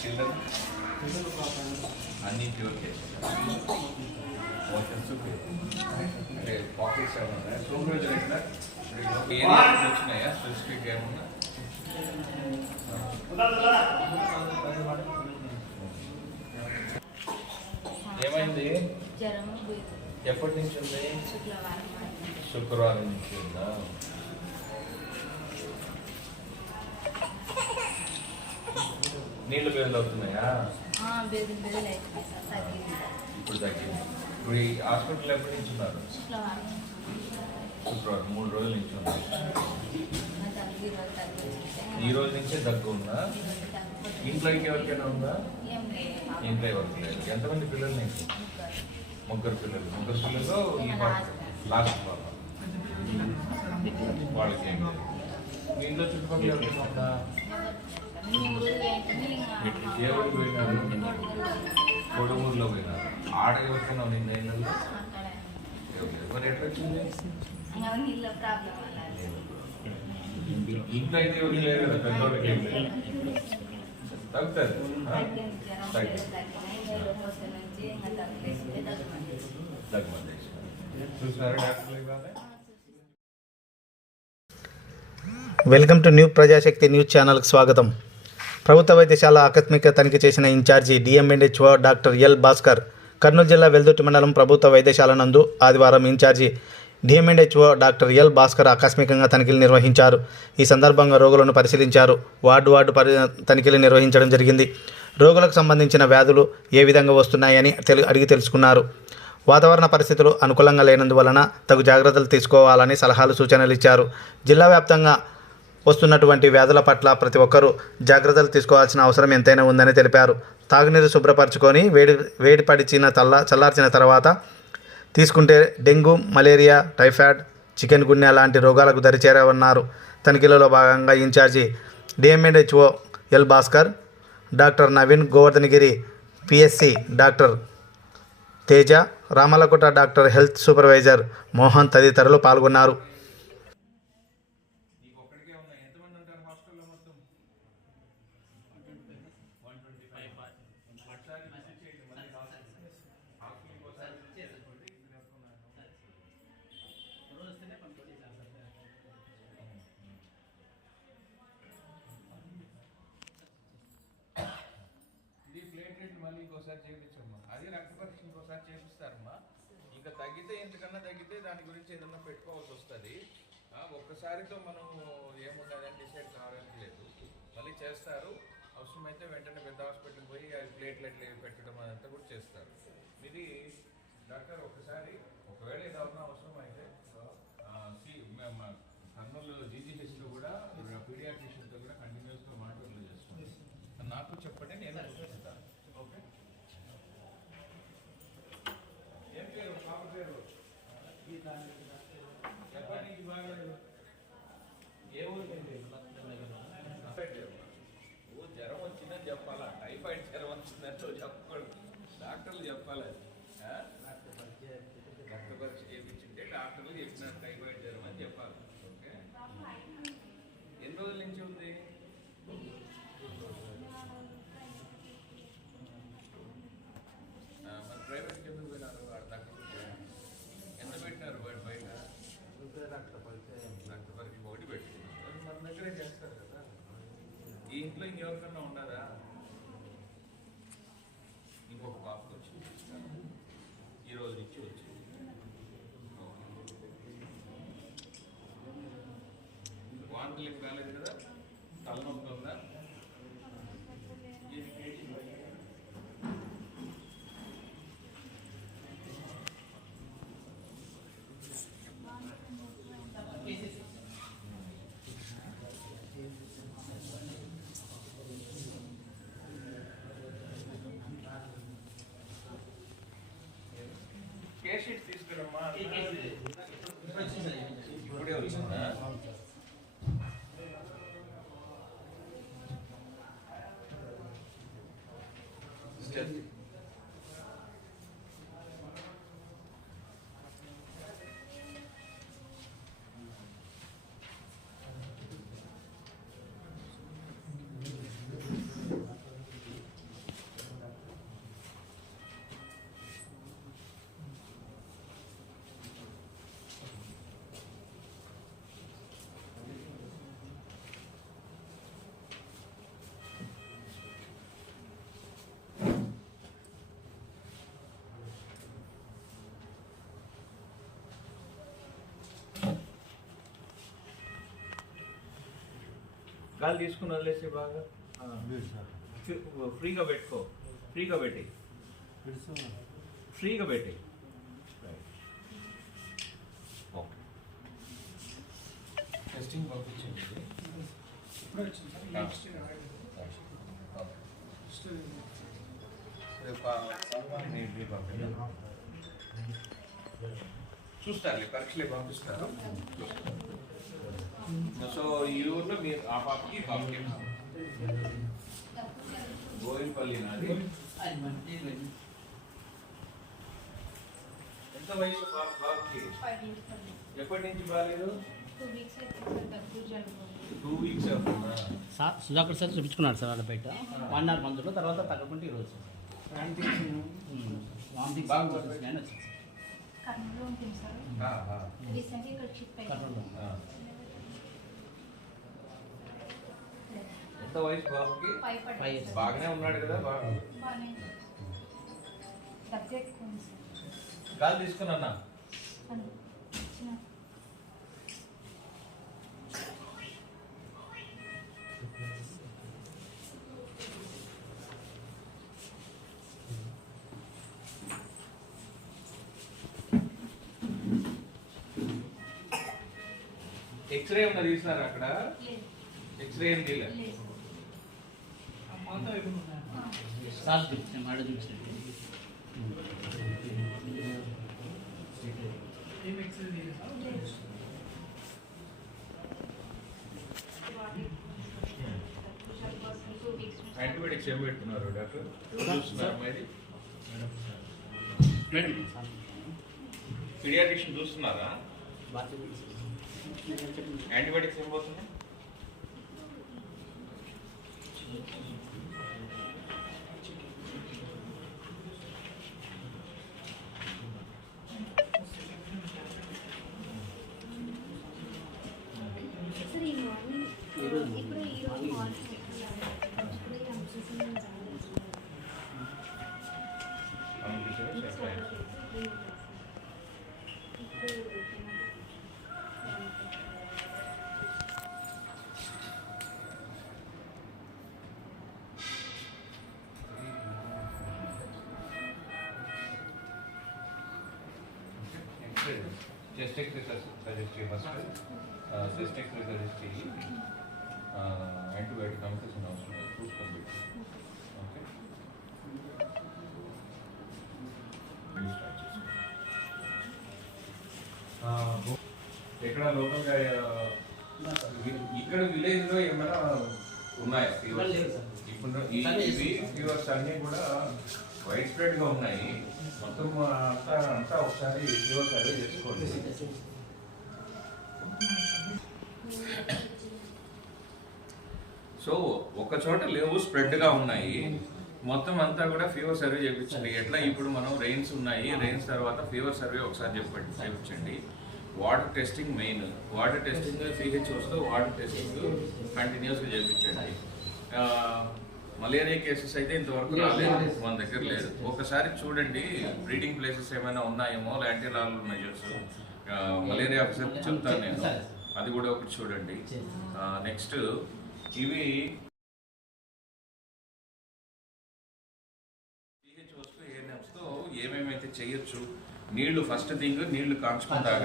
Children అన్ని అంటే pockets area వచ్చినాయా స్పెసిఫిక్ ఏమన్నా ఏమైంది? ఎప్పటి నుంచి ఉంది? శుక్రవారం. శుక్రవారం నుంచి ఉందా? నీళ్ళు బేదలు అవుతున్నాయా? ఇప్పుడు తగ్గింది. ఇప్పుడు ఈ హాస్పిటల్ ఎప్పటి నుంచి ఉన్నారు? శుక్రవారం. మూడు రోజుల నుంచి ఉన్నారు. ఈ రోజు నుంచే దగ్గు ఉందా? ఇంట్లో ఇంకెవరికైనా ఉందా? ఇంట్లో ఎవరికి లేదు. ఎంతమంది పిల్లలు నీకు? ముగ్గురు. పిల్లలు. ముగ్గురు పిల్లలు ఈ లాస్ట్ పాప వాళ్ళకి ఏం లేదు. మీ ఇంట్లో చుట్టుపక్కల ఎవరికైనా ఉందా? పోయినారు. కొడుమూరులో పోయినారు. ఆడ ఎవరికైనా నిన్న ఇళ్ళల్లో ఎవరు ఎట్లా వచ్చింది? ఇంట్లో అయితే ఎవరికి లేదు కదా పెద్దోళ్ళకి ఏం లేదు. తగ్గుతుంది తగ్గమంది డాక్టర్లు welcome to new Prajasakti news ఛానల్కి స్వాగతం. ప్రభుత్వ వైద్యశాల ఆకస్మిక తనిఖీ చేసిన incharge DMNHO doctor L Bhaskar Kurnool జిల్లా వెల్దుర్తి మండలం ప్రభుత్వ వైద్యశాల నందు ఆదివారం incharge DMNHO doctor L Bhaskar ఆకస్మికంగా తనిఖీలు నిర్వహించారు. ఈ సందర్భంగా రోగులను పరిశీలించారు. వార్డు వార్డు పరి తనిఖీలు నిర్వహించడం జరిగింది. రోగులకు సంబంధించిన వ్యాధులు ఏ విధంగా వస్తున్నాయని తెలు అడిగి తెలుసుకున్నారు. వాతావరణ పరిస్థితులు అనుకూలంగా లేనందువలన తగు జాగ్రత్తలు తీసుకోవాలని సలహాలు సూచనలు ఇచ్చారు. జిల్లా వ్యాప్తంగా వస్తున్నటువంటి వ్యాధుల పట్ల ప్రతి ఒక్కరూ జాగ్రత్తలు తీసుకోవాల్సిన అవసరం ఎంతైనా ఉందని తెలిపారు. తాగునీరు శుభ్రపరచుకొని వేడి వేడి పడిచిన తల్ల చల్లార్చిన తర్వాత తీసుకుంటే dengue malaria typhoid chikungunya లాంటి రోగాలకు దరిచేరవన్నారు. తనిఖీలలో భాగంగా incharge DMNHO L Bhaskar doctor Naveen Govardhanagiri PSC doctor Teja Ramalakota doctor health supervisor Mohan తదితరులు పాల్గొన్నారు నీకు ఒక్కడికే ఉన్నాయి ఎంతమంది ఉంటారు హాస్టల్లో మొత్తం. వన్ ట్వంటీ ఫైవ్ ఒకసారి మెసేజ్ చేయండి మళ్ళీ హాస్టల్కి ఒకసారి ఇది ప్లేట్లెట్ మళ్ళీ ఇంకోసారి చేయించమ్మా. అది రక్త పరీక్ష ఇంకోసారి చేపిస్తారమ్మా ఇంకా తగ్గితే ఎంతకన్నా తగ్గితే దాని గురించి ఏదన్నా పెట్టుకోవాల్సి వస్తుంది. ఒక్కసారితో మనం ఏమున్నదని డిసైడ్ కావడానికి లేదు. మళ్ళీ చేస్తారు. అవసరమైతే వెంటనే పెద్ద హాస్పిటల్కి పోయి అది ప్లేట్లెట్లు ఇవి పెట్టడం అదంతా కూడా చేస్తారు. ఇది డాక్టర్ ఒకసారి ఒకవేళ ఏదైనా అవసరం అయితే సి కర్నూలు జీజీహెచ్లో కూడా పీడియాట్రిషియన్తో కూడా కంటిన్యూస్గా మానిటర్లు చేస్తున్నాం నాకు చెప్పండి నేను చూపిస్తాను. ఓకే? ఏం పేరు? పాప పేరు చెప్పండి ఇది బాగా ఏ ఊరు జ్వరం వచ్చిందని చెప్పాలా? టైఫాయిడ్ జ్వరం వచ్చిందని చెప్పకూడదు. డాక్టర్లు చెప్పాలి అది. ఆ? రక్త పరీక్ష చేయించుంటే డాక్టర్లు చెప్పిన టైఫాయిడ్ జ్వరం అని చెప్పాలి ఓకే ఎన్ని రోజుల నుంచి ఉంది ఆ, మరి ప్రైవేట్కి ఎందుకు పోయినారు వాడు తక్కువ ఎంత పెట్టినారు వాడు బయట రక్త పరీక్ష ఒకటి పెట్టుకున్నారు మన దగ్గరే చేస్తారు కదా ఈ ఇంట్లో ఇంకెవరికన్నా ఉండదా ఇంకొక పాపకు వచ్చి ఈ రోజు నుంచి వచ్చి? షీట్ తీసుకురమ్మా ఇప్పుడే వచ్చిందా స్టెప్ గాలి తీసుకుని వదిలేసి బాగా. ఆ. ఫ్రీ- ఫ్రీగా పెట్టుకో. ఫ్రీగా పెట్టి ఫ్రీగా పెట్టి ఓకే టెస్టింగ్ పంపించండి చూస్తారు పరీక్షలే పంపిస్తారు. సో ఈ ఊర్లో మీరు ఆ పాపకి పాపకి గోవింపల్లి నాది. ఎంత వయసు బాబుకి ఎప్పటి నుంచి బాగాలేదు సార్ సుధాకర్ సార్ చూపించుకున్నాడు సార్ వాళ్ళ బయట. వన్ అవర్ మందులు తర్వాత తగ్గకుంటే ఈరోజు. వామిటింగ్ బాగా వచ్చింది. సార్ కర్నూలు ఉంటుంది సార్ ఆ, ఆ, రీసెంట్గా ఇక్కడ షిఫ్ట్ కర్నూలు. ఆ. ఎంత వయసు బాబుకి. బాగానే ఉన్నాడు కదా బాగా కాలు తీసుకున్నా ఎక్స్రే ఏమన్నా తీసినారా అక్కడ? ఎక్స్రే ఏం తీయలే? సార్ చూపించాను ఆడ చూపించాను యాంటీబయాటిక్స్ ఏం పెడుతున్నారు డాక్టర్? మేడం పీడియాట్రిషియన్ చూస్తున్నారా? యాంటీబయాటిక్స్ ఏం పోతున్నాయి? సార్ ఈ chest X-ray suggest first chest X-ray suggest చేయి యాంటీబయాటిక్ కంపెషన్ అవసరం చూసుకొని పెట్టి ఓకే ఎక్కడ లోకల్గా ఇక్కడ విలేజ్లో ఏమైనా ఉన్నాయా? సార్. ఇప్పుడు ఈ. ఫీవర్స్ అన్ని కూడా వైడ్ స్ప్రెడ్గా ఉన్నాయి. మొత్తం అంతా అంతా ఒకసారి ఫీవర్ సర్వే చేసుకోండి. సో ఒక చోట లేవు స్ప్రెడ్గా ఉన్నాయి. మొత్తం అంతా కూడా ఫీవర్ సర్వే చేయించండి. ఎట్లా? ఇప్పుడు మనం రెయిన్స్ ఉన్నాయి. రెయిన్స్ తర్వాత ఫీవర్ సర్వే ఒకసారి చెప్పండి. చేయించండి. Water testing main water testing CH వస్తూ వాటర్ టెస్టింగ్ కంటిన్యూస్గా చేయించండి. మలేరియా కేసెస్ అయితే ఇంతవరకు రాలేదు. మన దగ్గర లేదు. ఒకసారి చూడండి బ్రీడింగ్ ప్లేసెస్ ఏమైనా ఉన్నాయేమో లాంటి లాలు ఉన్నాయి చూసు మలేరియా ఆఫీసర్ చెప్తాను నేను. అది కూడా ఒకటి చూడండి. నెక్స్ట్ ఇవి ఏమేమైతే చేయొచ్చు? నీళ్ళు ఫస్ట్ థింగ్ నీళ్ళు తాగండి